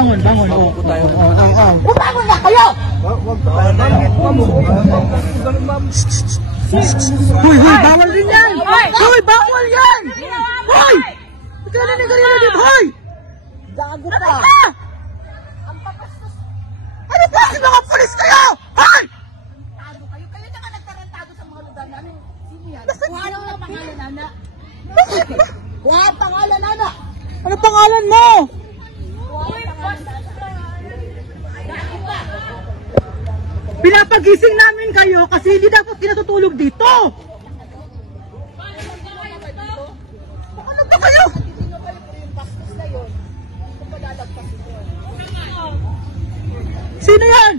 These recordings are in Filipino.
bangon. Oh. Bumangon na kayo! Hoy, bawal din yan! Hoy, bawal yan! Hoy! Hoy! Gago ka! Ano ba? Mga polis kayo! Hoy! Kayo na nga nagtarantado sa mga lugar namin. Sino yan? Kuha lang ng pangalan, Nana. Kuha ang pangalan, Nana. Ano pangalan mo? Pinapagising namin kayo kasi hindi dapat kinatutulog dito. Ano ba kayo? Sino yan?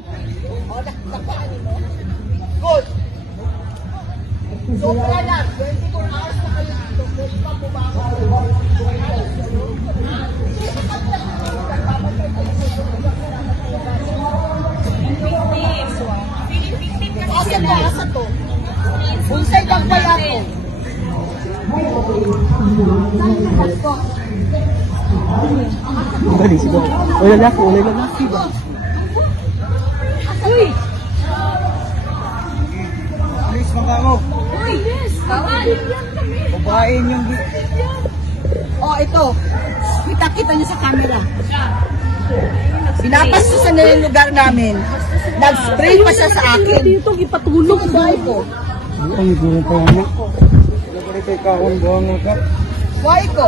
Good. So, wala na. 24 hours na kayo dito. Pwede pa bumangon. Asa to? Bunsay kang pala ko. Dali, sige. Wala lalaki ba? Uy! Please, magkano? Uy! Yes! Bawal! Babaeng yung... Oh, ito. Kita niyo sa camera. Pinapastusan na yung lugar namin. Nag-spray pa siya sa akin. Dito, ipatulog ang bahay ko. Ang gulo pa yan. Wala pa rin kay kahon buwangon ka. Bahay ko.